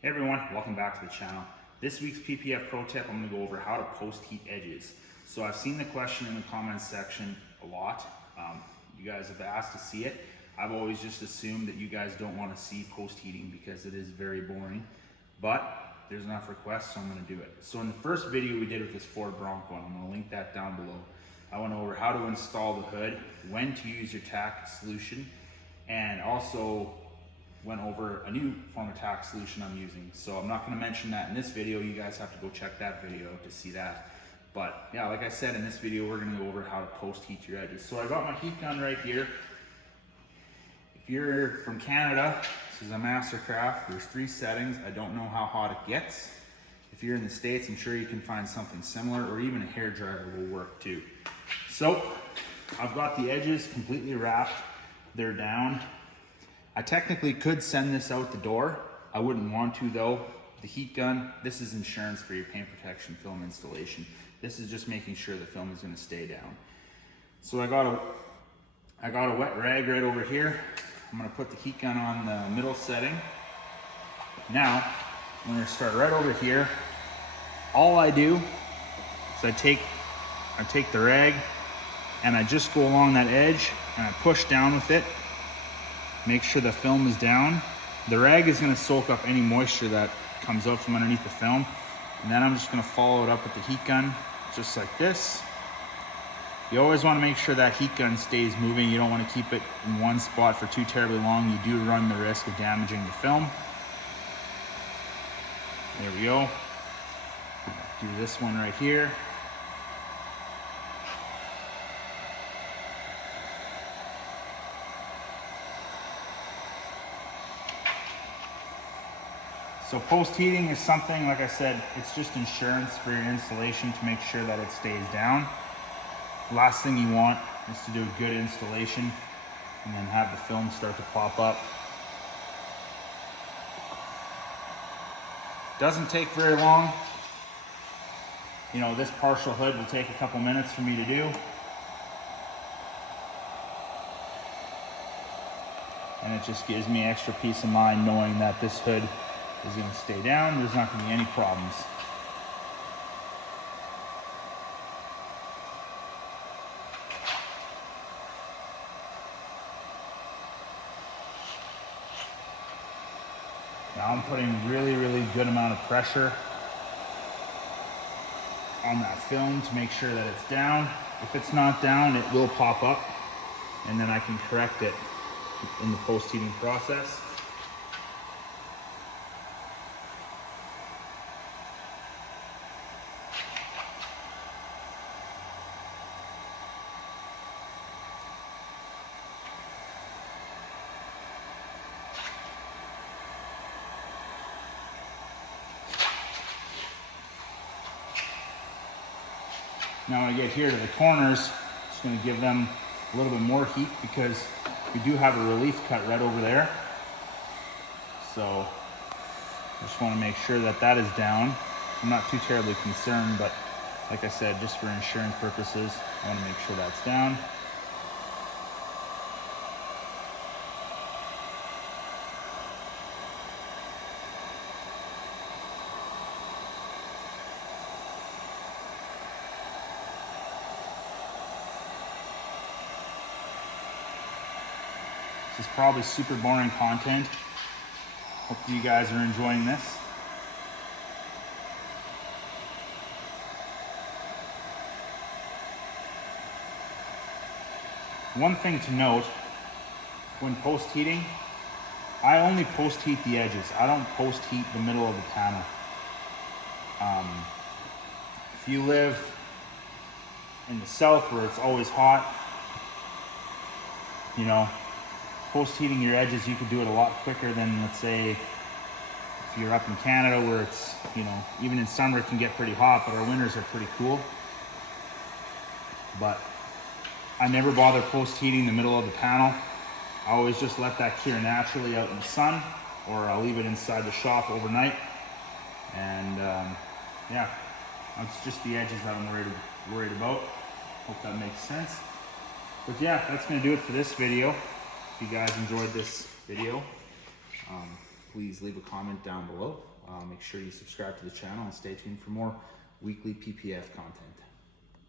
Hey everyone, welcome back to the channel. This week's PPF Pro tip, I'm going to go over how to post heat edges. So I've seen the question in the comments section a lot. You guys have asked to see it. I've always just assumed that you guys don't want to see post heating because it is very boring. But there's enough requests, so I'm going to do it. So in the first video we did with this Ford Bronco, and I'm going to link that down below, I went over how to install the hood, when to use your tack solution, and also went over a new form of tack solution I'm using. So I'm not going to mention that in this video. You guys have to go check that video to see that. But yeah, like I said, in this video we're going to go over how to post heat your edges. So I got my heat gun right here. If you're from Canada, this is a Mastercraft. There's 3 settings. I don't know how hot it gets. If you're in the States, I'm sure you can find something similar, or even a hairdryer will work too. So I've got the edges completely wrapped. They're down. I technically could send this out the door. I wouldn't want to though. The heat gun, this is insurance for your paint protection film installation. This is just making sure the film is going to stay down. So I got a wet rag right over here. I'm going to put the heat gun on the middle setting. Now, I'm going to start right over here. All I do is I take the rag and I just go along that edge and I push down with it. Make sure the film is down. The rag is going to soak up any moisture that comes out from underneath the film. And then I'm just going to follow it up with the heat gun, just like this. You always want to make sure that heat gun stays moving. You don't want to keep it in one spot for too terribly long. You do run the risk of damaging the film. There we go. Do this one right here. So post heating is something, like I said, it's just insurance for your installation to make sure that it stays down. Last thing you want is to do a good installation and then have the film start to pop up. Doesn't take very long. You know, this partial hood will take a couple minutes for me to do. And it just gives me extra peace of mind knowing that this hood is going to stay down. There's not going to be any problems. Now I'm putting really good amount of pressure on that film to make sure that it's down. If it's not down, it will pop up, and then I can correct it in the post heating process. Now when I get here to the corners, just going to give them a little bit more heat because we do have a relief cut right over there. So I just want to make sure that that is down. I'm not too terribly concerned, but like I said, just for insurance purposes, I want to make sure that's down. This is probably super boring content. Hopefully you guys are enjoying this. One thing to note, when post heating, I only post heat the edges. I don't post heat the middle of the panel. If you live in the south where it's always hot, you know, post heating your edges, you could do it a lot quicker than, let's say, if you're up in Canada where it's, you know, even in summer it can get pretty hot, but our winters are pretty cool. But I never bother post heating the middle of the panel. I always just let that cure naturally out in the sun, or I'll leave it inside the shop overnight. And yeah, it's just the edges that I'm worried about. Hope that makes sense. But yeah, that's going to do it for this video. If you guys enjoyed this video, please leave a comment down below. Make sure you subscribe to the channel and stay tuned for more weekly PPF content.